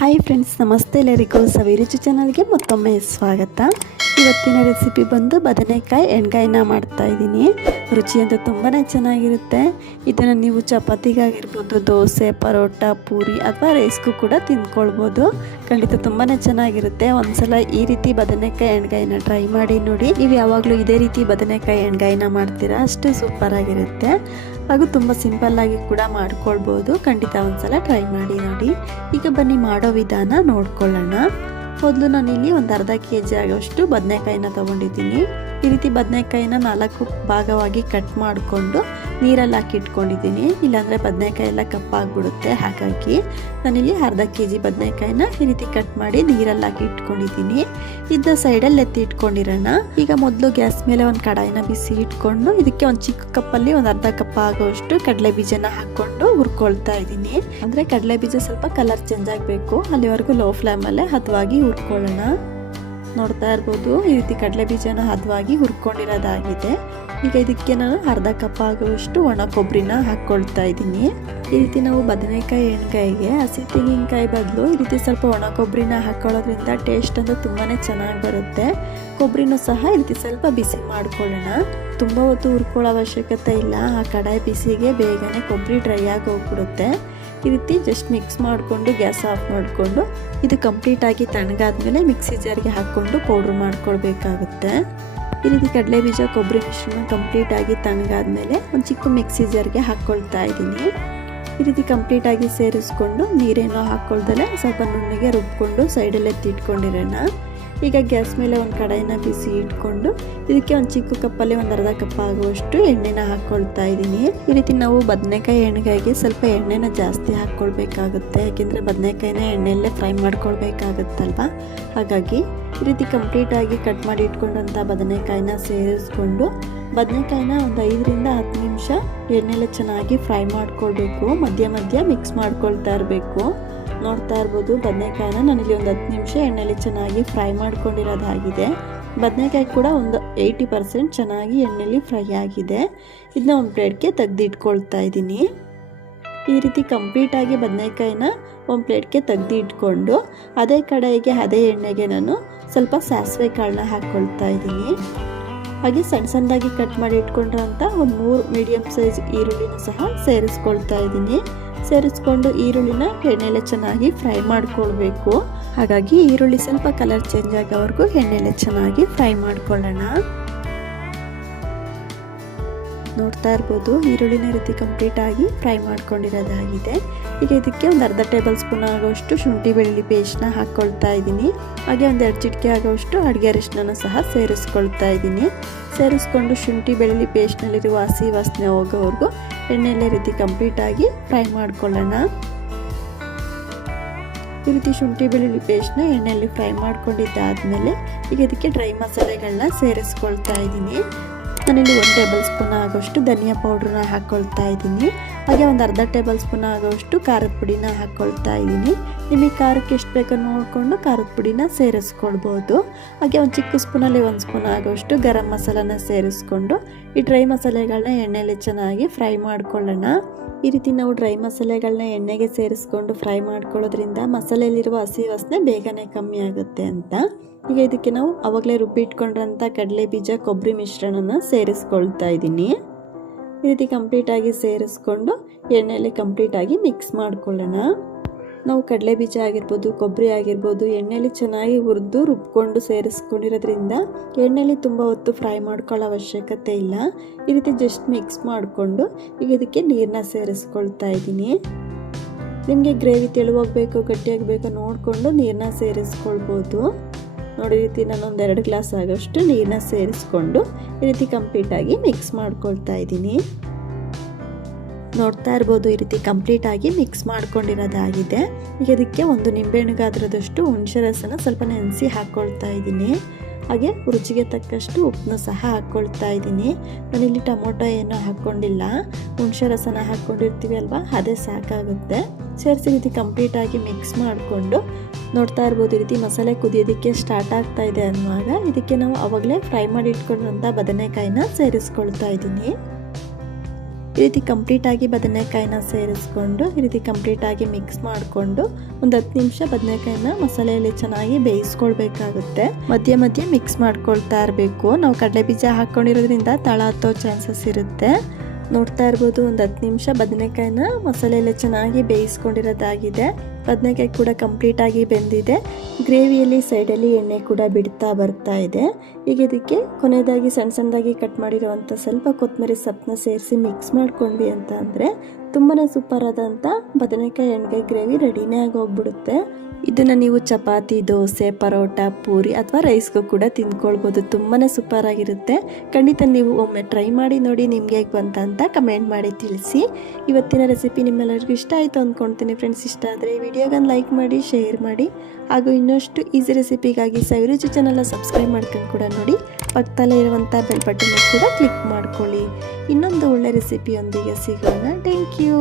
Hi friends, ನಮಸ್ತೆ ಎಲ್ಲರಿಗೂ. ಸವಿರುಚಿ ಚಾನಲ್ಗೆ ಮತ್ತೊಮ್ಮೆ ಸ್ವಾಗತ. ಇವತ್ತಿನ ರೆಸಿಪಿ ಬಂದು ಬದನೆಕಾಯಿ ಎಣ್ಗಾಯಿನ ಮಾಡ್ತಾ ಇದ್ದೀನಿ. ರುಚಿ ಅಂತೂ ತುಂಬಾ ಚೆನ್ನಾಗಿರುತ್ತೆ. ಇದನ್ನು ನೀವು ಚಪಾತಿಗಾಗಿರ್ಬೋದು, ದೋಸೆ, ಪರೋಟ, ಪೂರಿ ಅಥವಾ ರೈಸ್ಗೂ ಕೂಡ ತಿಂದ್ಕೊಳ್ಬೋದು. ಖಂಡಿತ ತುಂಬಾ ಚೆನ್ನಾಗಿರುತ್ತೆ. ಒಂದ್ಸಲ ಈ ರೀತಿ ಬದನೆಕಾಯಿ ಎಣ್ಗಾಯಿನ ಟ್ರೈ ಮಾಡಿ ನೋಡಿ. ನೀವು ಯಾವಾಗಲೂ ಇದೇ ರೀತಿ ಬದನೆಕಾಯಿ ಎಣ್ಗಾಯಿನ ಮಾಡ್ತೀರಾ, ಅಷ್ಟು ಸೂಪರ್ ಆಗಿರುತ್ತೆ. ಹಾಗೂ ತುಂಬ ಸಿಂಪಲ್ಲಾಗಿ ಕೂಡ ಮಾಡ್ಕೊಳ್ಬೋದು. ಖಂಡಿತ ಒಂದ್ಸಲ ಟ್ರೈ ಮಾಡಿ ನೋಡಿ. ಈಗ ಬನ್ನಿ ಮಾಡೋ ವಿಧಾನ ನೋಡ್ಕೊಳ್ಳೋಣ. ಮೊದಲು ನಾನಿಲ್ಲಿ ಒಂದು ಅರ್ಧ kg ಆಗೋಷ್ಟು ಬದನೆಕಾಯಿನ ತೊಗೊಂಡಿದ್ದೀನಿ. ಈ ರೀತಿ ಬದನೆಕಾಯಿನ 4 ಭಾಗವಾಗಿ ಕಟ್ ಮಾಡಿಕೊಂಡು ನೀರಲ್ಲಿ ಹಾಕಿ ಇಟ್ಕೊಂಡಿದ್ದೀನಿ. ಇಲ್ಲಾಂದರೆ ಬದನೆಕಾಯಿ ಎಲ್ಲ ಕಪ್ಪಾಗ್ಬಿಡುತ್ತೆ. ಹಾಗಾಗಿ ನಾನಿಲ್ಲಿ ಅರ್ಧ kg ಬದನೆಕಾಯಿನ ಈ ರೀತಿ ಕಟ್ ಮಾಡಿ ನೀರಲ್ಲಿ ಹಾಕಿ ಇಟ್ಕೊಂಡಿದ್ದೀನಿ. ಇದನ್ನ ಸೈಡಲ್ಲಿ ಎತ್ತಿ ಇಟ್ಕೊಂಡಿರೋಣ. ಈಗ ಮೊದಲು ಗ್ಯಾಸ್ ಮೇಲೆ ಒಂದು ಕಡಾಯಿನ ಬಿಸಿ ಇಟ್ಕೊಂಡು ಇದಕ್ಕೆ ಒಂದು ಚಿಕ್ಕ ಕಪ್ಪಲ್ಲಿ ಒಂದು ಅರ್ಧ ಕಪ್ ಆಗೋಷ್ಟು ಕಡಲೆ ಬೀಜನ ಹಾಕ್ಕೊಂಡು ಹುರ್ಕೊಳ್ತಾ ಇದ್ದೀನಿ. ಅಂದರೆ ಕಡಲೆ ಬೀಜ ಸ್ವಲ್ಪ ಕಲರ್ ಚೇಂಜ್ ಆಗಬೇಕು, ಅಲ್ಲಿವರೆಗೂ ಲೋ ಫ್ಲೇಮಲ್ಲೇ ಹದವಾಗಿ ಹುರ್ಕೊಳ್ಳೋಣ. ನೋಡ್ತಾ ಇರ್ಬೋದು, ಈ ರೀತಿ ಕಡಲೆ ಬೀಜನ ಹದವಾಗಿ ಹುರ್ಕೊಂಡಿರೋದಾಗಿದೆ. ಈಗ ಇದಕ್ಕೆ ನಾನು ಅರ್ಧ ಕಪ್ ಆಗುವಷ್ಟು ಒಣ ಕೊಬ್ಬರಿನ ಹಾಕ್ಕೊಳ್ತಾ ಇದ್ದೀನಿ. ಈ ರೀತಿ ನಾವು ಬದನೆಕಾಯಿ ಎಣ್ಗಾಯಿಗೆ ಹಸಿ ತೆಂಗಿನಕಾಯಿ ಬದಲು ಈ ರೀತಿ ಸ್ವಲ್ಪ ಒಣ ಕೊಬ್ಬರಿನ ಹಾಕ್ಕೊಳ್ಳೋದ್ರಿಂದ ಟೇಸ್ಟ್ ಅಂತೂ ತುಂಬಾ ಚೆನ್ನಾಗಿ ಬರುತ್ತೆ. ಕೊಬ್ಬರಿನೂ ಸಹ ಈ ರೀತಿ ಸ್ವಲ್ಪ ಬಿಸಿ ಮಾಡ್ಕೊಳ್ಳೋಣ. ತುಂಬ ಹೊತ್ತು ಹುರ್ಕೊಳ್ಳೋ ಅವಶ್ಯಕತೆ ಇಲ್ಲ. ಆ ಕಡಾಯಿ ಬಿಸಿಗೆ ಬೇಗನೆ ಕೊಬ್ಬರಿ ಡ್ರೈ ಆಗಿ ಹೋಗ್ಬಿಡುತ್ತೆ. ಈ ರೀತಿ ಜಸ್ಟ್ ಮಿಕ್ಸ್ ಮಾಡಿಕೊಂಡು ಗ್ಯಾಸ್ ಆಫ್ ಮಾಡಿಕೊಂಡು ಇದು ಕಂಪ್ಲೀಟಾಗಿ ತಣ್ಣಗಾದ್ಮೇಲೆ ಮಿಕ್ಸಿ ಜಾರ್ಗೆ ಹಾಕ್ಕೊಂಡು ಪೌಡ್ರ್ ಮಾಡ್ಕೊಳ್ಬೇಕಾಗುತ್ತೆ. ಈ ರೀತಿ ಕಡಲೆ ಬೀಜ ಕೊಬ್ಬರಿ ಮಿಶ್ರಣ ಕಂಪ್ಲೀಟಾಗಿ ತಣ್ಣಗಾದ್ಮೇಲೆ ಒಂದು ಚಿಕ್ಕ ಮಿಕ್ಸಿ ಜಾರ್ಗೆ ಹಾಕ್ಕೊಳ್ತಾ ಇದ್ದೀನಿ. ಈ ರೀತಿ ಕಂಪ್ಲೀಟಾಗಿ ಸೇರಿಸ್ಕೊಂಡು ನೀರೇನೋ ಹಾಕ್ಕೊಳ್ದಲೆ ಸ್ವಲ್ಪ ನುಣ್ಣಗೆ ರುಬ್ಕೊಂಡು ಸೈಡಲ್ಲಿ ಎತ್ತಿಟ್ಕೊಂಡಿರೋಣ. ಈಗ ಗ್ಯಾಸ್ ಮೇಲೆ ಒಂದು ಕಡಾಯಿನ ಬಿಸಿ ಇಟ್ಕೊಂಡು ಇದಕ್ಕೆ ಒಂದು ಚಿಕ್ಕ ಕಪ್ಪಲ್ಲಿ ಒಂದು ಅರ್ಧ ಕಪ್ ಆಗುವಷ್ಟು ಎಣ್ಣೆನ ಹಾಕ್ಕೊಳ್ತಾ ಇದ್ದೀನಿ. ಈ ರೀತಿ ನಾವು ಬದನೆಕಾಯಿ ಎಣ್ಗಾಯಿಗೆ ಸ್ವಲ್ಪ ಎಣ್ಣೆನ ಜಾಸ್ತಿ ಹಾಕ್ಕೊಳ್ಬೇಕಾಗುತ್ತೆ. ಯಾಕೆಂದರೆ ಬದನೆಕಾಯಿನ ಎಣ್ಣೆಯಲ್ಲೇ ಫ್ರೈ ಮಾಡ್ಕೊಳ್ಬೇಕಾಗುತ್ತಲ್ವ. ಹಾಗಾಗಿ ಈ ರೀತಿ ಕಂಪ್ಲೀಟಾಗಿ ಕಟ್ ಮಾಡಿ ಇಟ್ಕೊಂಡಂಥ ಬದನೆಕಾಯಿನ ಸೇರಿಸ್ಕೊಂಡು ಬದನೆಕಾಯಿನ ಒಂದು 5 ರಿಂದ 10 ನಿಮಿಷ ಎಣ್ಣೆಲ್ಲ ಚೆನ್ನಾಗಿ ಫ್ರೈ ಮಾಡ್ಕೊಳ್ಬೇಕು. ಮಧ್ಯ ಮಧ್ಯ ಮಿಕ್ಸ್ ಮಾಡ್ಕೊಳ್ತಾ ಇರಬೇಕು. ನೋಡ್ತಾ ಇರ್ಬೋದು, ಬದನೆಕಾಯಿನ ನಾನಿಲ್ಲಿ ಒಂದು 10 ನಿಮಿಷ ಎಣ್ಣೆಯಲ್ಲಿ ಚೆನ್ನಾಗಿ ಫ್ರೈ ಮಾಡ್ಕೊಂಡಿರೋದಾಗಿದೆ. ಬದನೆಕಾಯಿ ಕೂಡ ಒಂದು 80% ಚೆನ್ನಾಗಿ ಎಣ್ಣೆಯಲ್ಲಿ ಫ್ರೈ ಆಗಿದೆ. ಇದನ್ನ ಒಂದು ಪ್ಲೇಟ್ಗೆ ತೆಗೆದಿಟ್ಕೊಳ್ತಾ ಇದ್ದೀನಿ. ಈ ರೀತಿ ಕಂಪ್ಲೀಟಾಗಿ ಬದನೆಕಾಯಿನ ಒಂದು ಪ್ಲೇಟ್ಗೆ ತೆಗೆದಿಟ್ಕೊಂಡು ಅದೇ ಕಡೆಗೆ ಅದೇ ಎಣ್ಣೆಗೆ ನಾನು ಸ್ವಲ್ಪ ಸಾಸಿವೆ ಕಾಳನ್ನ ಹಾಕ್ಕೊಳ್ತಾ ಇದ್ದೀನಿ. ಹಾಗೆ ಸಣ್ಣ ಸಣ್ಣದಾಗಿ ಕಟ್ ಮಾಡಿ ಇಟ್ಕೊಂಡಿರೋಂಥ ಒಂದು 3 ಮೀಡಿಯಮ್ ಸೈಜ್ ಈರುಳ್ಳಿನ ಸಹ ಸೇರಿಸ್ಕೊಳ್ತಾ ಇದ್ದೀನಿ. ಸೇರಿಸ್ಕೊಂಡು ಈರುಳ್ಳಿನ ಎಣ್ಣೆಲೆ ಚೆನ್ನಾಗಿ ಫ್ರೈ ಮಾಡ್ಕೊಳ್ಬೇಕು. ಹಾಗಾಗಿ ಈರುಳ್ಳಿ ಸ್ವಲ್ಪ ಕಲರ್ ಚೇಂಜ್ ಆಗೋವರೆಗೂ ಎಣ್ಣೆಲೆ ಚೆನ್ನಾಗಿ ಫ್ರೈ ಮಾಡ್ಕೊಳ್ಳೋಣ. ನೋಡ್ತಾ ಇರ್ಬೋದು, ಈರುಳ್ಳಿನ ರೀತಿ ಕಂಪ್ಲೀಟಾಗಿ ಫ್ರೈ ಮಾಡ್ಕೊಂಡಿರೋದಾಗಿದೆ. ಈಗ ಇದಕ್ಕೆ ಒಂದು ಅರ್ಧ ಟೇಬಲ್ ಸ್ಪೂನ್ ಆಗೋಷ್ಟು ಶುಂಠಿ ಬೆಳ್ಳುಳ್ಳಿ ಪೇಸ್ಟ್ನ ಹಾಕ್ಕೊಳ್ತಾ ಇದ್ದೀನಿ. ಹಾಗೆ ಒಂದು 2 ಚಿಟಿಕೆ ಆಗೋಷ್ಟು ಅಡುಗೆ ಅರಿಶಿನ ಸಹ ಸೇರಿಸ್ಕೊಳ್ತಾ ಇದ್ದೀನಿ. ಸೇರಿಸ್ಕೊಂಡು ಶುಂಠಿ ಬೆಳ್ಳುಳ್ಳಿ ಪೇಸ್ಟ್ನಲ್ಲಿರುವ ಹಸಿ ವಾಸನೆ ಹೋಗೋವರೆಗೂ ಎಣ್ಣೆಯಲ್ಲೇ ರೀತಿ ಕಂಪ್ಲೀಟಾಗಿ ಫ್ರೈ ಮಾಡ್ಕೊಳ್ಳೋಣ. ಈ ರೀತಿ ಶುಂಠಿ ಬೆಳ್ಳುಳ್ಳಿ ಪೇಸ್ಟ್ನ ಎಣ್ಣೆಯಲ್ಲಿ ಫ್ರೈ ಮಾಡ್ಕೊಂಡಿದ್ದಾದಮೇಲೆ ಈಗ ಇದಕ್ಕೆ ಡ್ರೈ ಮಸಾಲೆಗಳನ್ನ ಸೇರಿಸ್ಕೊಳ್ತಾ ಇದ್ದೀನಿ. ನಾನಿಲ್ಲಿ 1 ಟೇಬಲ್ ಸ್ಪೂನ್ ಆಗೋಷ್ಟು ಧನಿಯಾ ಪೌಡ್ರನ್ನ ಹಾಕ್ಕೊಳ್ತಾ ಇದ್ದೀನಿ. ಹಾಗೆ ಒಂದು ಅರ್ಧ ಟೇಬಲ್ ಸ್ಪೂನ್ ಆಗೋಷ್ಟು ಖಾರದ ಪುಡಿನ ಹಾಕ್ಕೊಳ್ತಾ ಇದ್ದೀನಿ. ನಿಮಗೆ ಖಾರಕ್ಕೆ ಎಷ್ಟು ಬೇಕೋ ನೋಡಿಕೊಂಡು ಖಾರದ ಪುಡಿನ ಸೇರಿಸ್ಕೊಳ್ಬೋದು. ಹಾಗೆ ಒಂದು ಚಿಕ್ಕ ಸ್ಪೂನಲ್ಲಿ 1 ಸ್ಪೂನ್ ಆಗೋಷ್ಟು ಗರಂ ಮಸಾಲನ ಸೇರಿಸ್ಕೊಂಡು ಈ ಡ್ರೈ ಮಸಾಲೆಗಳನ್ನ ಎಣ್ಣೆಯಲ್ಲಿ ಚೆನ್ನಾಗಿ ಫ್ರೈ ಮಾಡ್ಕೊಳ್ಳೋಣ. ಈ ರೀತಿ ನಾವು ಡ್ರೈ ಮಸಾಲೆಗಳನ್ನ ಎಣ್ಣೆಗೆ ಸೇರಿಸ್ಕೊಂಡು ಫ್ರೈ ಮಾಡ್ಕೊಳ್ಳೋದ್ರಿಂದ ಮಸಾಲೆಯಲ್ಲಿರುವ ಹಸಿ ವಾಸನೆ ಬೇಗನೆ ಕಮ್ಮಿ ಆಗುತ್ತೆ ಅಂತ. ಈಗ ಇದಕ್ಕೆ ನಾವು ಆವಾಗಲೇ ರುಬ್ಬಿಟ್ಕೊಂಡ್ರಂಥ ಕಡಲೆ ಬೀಜ ಕೊಬ್ಬರಿ ಮಿಶ್ರಣನ ಸೇರಿಸ್ಕೊಳ್ತಾ ಇದ್ದೀನಿ. ಈ ರೀತಿ ಕಂಪ್ಲೀಟಾಗಿ ಸೇರಿಸ್ಕೊಂಡು ಎಣ್ಣೆಯಲ್ಲಿ ಕಂಪ್ಲೀಟಾಗಿ ಮಿಕ್ಸ್ ಮಾಡ್ಕೊಳ್ಳೋಣ. ನಾವು ಕಡಲೆ ಬೀಜ ಆಗಿರ್ಬೋದು, ಕೊಬ್ಬರಿ ಆಗಿರ್ಬೋದು ಎಣ್ಣೆಯಲ್ಲಿ ಚೆನ್ನಾಗಿ ಹುರಿದು ರುಬ್ಕೊಂಡು ಸೇರಿಸ್ಕೊಂಡಿರೋದ್ರಿಂದ ಎಣ್ಣೆಯಲ್ಲಿ ತುಂಬ ಹೊತ್ತು ಫ್ರೈ ಮಾಡ್ಕೊಳ್ಳೋ ಅವಶ್ಯಕತೆ ಇಲ್ಲ. ಈ ರೀತಿ ಜಸ್ಟ್ ಮಿಕ್ಸ್ ಮಾಡಿಕೊಂಡು ಈಗ ಇದಕ್ಕೆ ನೀರನ್ನ ಸೇರಿಸ್ಕೊಳ್ತಾ ಇದ್ದೀನಿ. ನಿಮಗೆ ಗ್ರೇವಿ ತೆಳುವಾಗಬೇಕು ಗಟ್ಟಿಯಾಗಬೇಕು ನೋಡಿಕೊಂಡು ನೀರನ್ನ ಸೇರಿಸ್ಕೊಳ್ಬೋದು. ನೋಡಿ, ಈ ರೀತಿ ನಾನೊಂದು 2 ಗ್ಲಾಸ್ ಆಗೋಷ್ಟು ನೀರನ್ನ ಸೇರಿಸ್ಕೊಂಡು ಈ ರೀತಿ ಕಂಪ್ಲೀಟಾಗಿ ಮಿಕ್ಸ್ ಮಾಡ್ಕೊಳ್ತಾ ಇದ್ದೀನಿ. ನೋಡ್ತಾ ಇರ್ಬೋದು, ಈ ರೀತಿ ಕಂಪ್ಲೀಟಾಗಿ ಮಿಕ್ಸ್ ಮಾಡ್ಕೊಂಡಿರೋದಾಗಿದೆ. ಈಗ ಇದಕ್ಕೆ ಒಂದು ನಿಂಬೆಹಣ್ಣು ಗಾತ್ರದಷ್ಟು ಹುಣಸೆ ರಸನ ಸ್ವಲ್ಪ ನೆನೆಸಿ ಹಾಕ್ಕೊಳ್ತಾ ಇದ್ದೀನಿ. ಹಾಗೆ ರುಚಿಗೆ ತಕ್ಕಷ್ಟು ಉಪ್ಪನ್ನು ಸಹ ಹಾಕ್ಕೊಳ್ತಾ ಇದ್ದೀನಿ. ನಾನಿಲ್ಲಿ ಟೊಮೊಟೊ ಏನೂ ಹಾಕ್ಕೊಂಡಿಲ್ಲ, ಹುಣಸೆ ರಸನ ಹಾಕ್ಕೊಂಡಿರ್ತೀವಿ ಅಲ್ವಾ, ಅದೇ ಸಾಕಾಗುತ್ತೆ. ಸೇರಿಸಿ ರೀತಿ ಕಂಪ್ಲೀಟಾಗಿ ಮಿಕ್ಸ್ ಮಾಡಿಕೊಂಡು ನೋಡ್ತಾ ಇರ್ಬೋದು, ಈ ರೀತಿ ಮಸಾಲೆ ಕುದಿಯೋದಕ್ಕೆ ಸ್ಟಾರ್ಟ್ ಆಗ್ತಾ ಇದೆ ಅನ್ನುವಾಗ ಇದಕ್ಕೆ ನಾವು ಆವಾಗಲೇ ಫ್ರೈ ಮಾಡಿ ಇಟ್ಕೊಂಡಂಥ ಬದನೆಕಾಯಿನ ಸೇರಿಸ್ಕೊಳ್ತಾ ಇದ್ದೀನಿ. ಈ ರೀತಿ ಕಂಪ್ಲೀಟಾಗಿ ಬದನೆಕಾಯಿನ ಸೇರಿಸ್ಕೊಂಡು ಈ ರೀತಿ ಕಂಪ್ಲೀಟಾಗಿ ಮಿಕ್ಸ್ ಮಾಡಿಕೊಂಡು ಒಂದು 10 ನಿಮಿಷ ಬದನೆಕಾಯಿನ ಮಸಾಲೆಯಲ್ಲಿ ಚೆನ್ನಾಗಿ ಬೇಯಿಸ್ಕೊಳ್ಬೇಕಾಗುತ್ತೆ. ಮಧ್ಯೆ ಮಧ್ಯೆ ಮಿಕ್ಸ್ ಮಾಡ್ಕೊಳ್ತಾ ಇರಬೇಕು. ನಾವು ಕಡಲೆ ಬೀಜ ಹಾಕ್ಕೊಂಡಿರೋದ್ರಿಂದ ತಳ ಹತ್ತೋ ಚಾನ್ಸಸ್ ಇರುತ್ತೆ. ನೋಡ್ತಾ ಇರ್ಬೋದು, ಒಂದು 10 ನಿಮಿಷ ಬದನೆಕಾಯಿನ ಮಸಾಲೆಯಲ್ಲಿ ಚೆನ್ನಾಗಿ ಬೇಯಿಸ್ಕೊಂಡಿರೋದಾಗಿದೆ. ಬದನೆಕಾಯಿ ಕೂಡ ಕಂಪ್ಲೀಟಾಗಿ ಬೆಂದಿದೆ. ಗ್ರೇವಿಯಲ್ಲಿ ಸೈಡಲ್ಲಿ ಎಣ್ಣೆ ಕೂಡ ಬಿಡ್ತಾ ಬರ್ತಾ ಇದೆ. ಈಗ ಇದಕ್ಕೆ ಕೊನೆಯದಾಗಿ ಸಣ್ಣ ಸಣ್ಣದಾಗಿ ಕಟ್ ಮಾಡಿರುವಂಥ ಸ್ವಲ್ಪ ಕೊತ್ತಂಬರಿ ಸೊಪ್ಪನ್ನ ಸೇರಿಸಿ ಮಿಕ್ಸ್ ಮಾಡ್ಕೊಂಡ್ವಿ ಅಂತ ಅಂದರೆ ತುಂಬಾ ಸೂಪರ್ ಆದಂಥ ಬದನೆಕಾಯಿ ಎಣ್ಗಾಯಿ ಗ್ರೇವಿ ರೆಡಿನೇ ಆಗಿ ಹೋಗ್ಬಿಡುತ್ತೆ. ಇದನ್ನು ನೀವು ಚಪಾತಿ, ದೋಸೆ, ಪರೋಟ, ಪೂರಿ ಅಥವಾ ರೈಸ್ಗೂ ಕೂಡ ತಿಂದ್ಕೊಳ್ಬೋದು. ತುಂಬಾ ಸೂಪರ್ ಆಗಿರುತ್ತೆ. ಖಂಡಿತ ನೀವು ಒಮ್ಮೆ ಟ್ರೈ ಮಾಡಿ ನೋಡಿ, ನಿಮಗೆ ಹೇಗೆ ಬಂತ ಕಮೆಂಟ್ ಮಾಡಿ ತಿಳಿಸಿ. ಇವತ್ತಿನ ರೆಸಿಪಿ ನಿಮ್ಮೆಲ್ಲರಿಗೂ ಇಷ್ಟ ಆಯಿತು ಅಂದ್ಕೊಳ್ತೀನಿ ಫ್ರೆಂಡ್ಸ್. ಇಷ್ಟ ಆದರೆ ಈ ವಿಡಿಯೋಗನ್ನು ಲೈಕ್ ಮಾಡಿ, ಶೇರ್ ಮಾಡಿ, ಹಾಗೂ ಇನ್ನಷ್ಟು ಈಸಿ ರೆಸಿಪಿಗಾಗಿ ಸವಿರುಚಿ ಚಾನಲ್ನ ಸಬ್ಸ್ಕ್ರೈಬ್ ಮಾಡ್ಕೊಂಡು ಕೂಡ ನೋಡಿ. ಪಕ್ಕದಲ್ಲೇ ಇರುವಂಥ ಬೆಲ್ ಬಟನ್ ಕೂಡ ಕ್ಲಿಕ್ ಮಾಡ್ಕೊಳ್ಳಿ. ಇನ್ನೊಂದು ಒಳ್ಳೆ ರೆಸಿಪಿಯೊಂದಿಗೆ ಸಿಗೋಣ. Thank you.